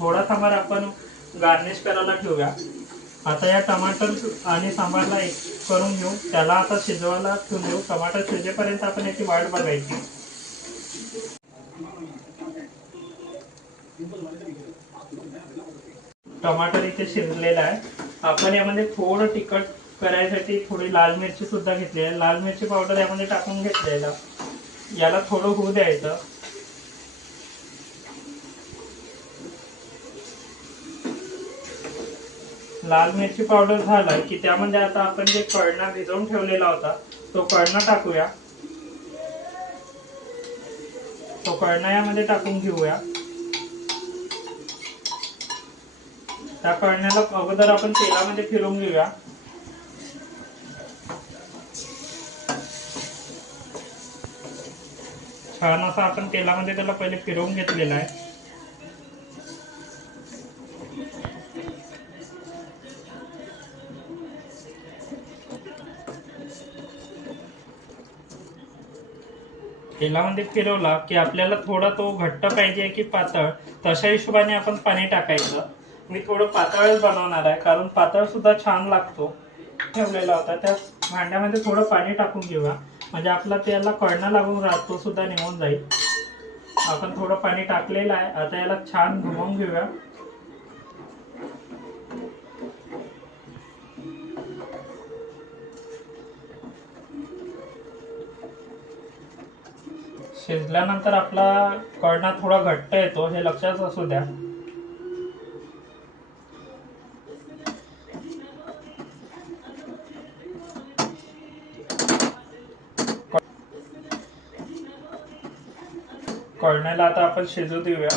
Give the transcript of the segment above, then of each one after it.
थोडा सांबार आपण गार्निश करायला ठेवूया. आता या टमाटर आणि सांबारला एक करून घेऊ. त्याला आता शिजवायला ठेवून देऊ. टमाटर शिजेपर्यंत आपण याची वाट बघायची. टमाटर इथे शिजलेला आहे. आपण यामध्ये थोडं तिखट करायसाठी थोडी लाल मिरची सुद्धा घेतली आहे. लाल मिरची पावडर यामध्ये टाकून घेतलेला. याला थोडं होऊ द्यायचं. लाल मिरची पावडर झाला की त्यामध्ये आता आपण जे कळणा भिजवून ठेवलेला होता तो कळणा टाकूया. तो कळणा यामध्ये टाकून घेऊया. त्या कळण्याला अगोदर आपण तेलामध्ये फिरवून घेऊया. छान असं आपण तेलामध्ये त्याला पहिले फिरवून घेतलेला आहे. तेलामध्ये फिरवला की आपल्याला थोडा तो घट्ट पाहिजे की पातळ तशा हिशोबाने आपण पाणी टाकायचं. मी थोडं पातळच बनवणार आहे कारण पातळ सुद्धा छान लागतो. ठेवलेला होता. त्या भांड्यामध्ये थोडं पाणी टाकून घेऊया. म्हणजे आपला त्याला कळणं लागून राहतो सुद्धा निघून जाईल. आपण थोडं पाणी टाकलेलं आहे. आता याला छान घुमवून घेऊया. शिजल्यानंतर आपला कळणा थोडा घट्ट येतो हे लक्षात असू द्या. कळण्याला आता आपण शिजू देऊया.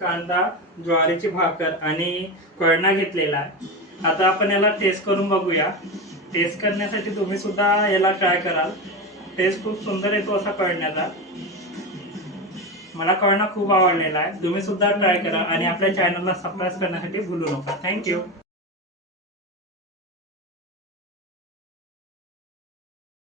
कांदा ज्वारीची भाकर आणि कळणा घेतलेला. आहे आता आपण याला टेस्ट करून बघूया. टेस्ट करण्यासाठी तुम्ही सुद्धा याला ट्राय कराल. टेस्ट खूप सुंदर येतो असा कळण्याचा मला कळणं खूप आवडलेला आहे. तुम्ही सुद्धा ट्राय करा आणि आपल्या चॅनलला सबस्क्राईब करण्यासाठी भूलू नका. थँक्यू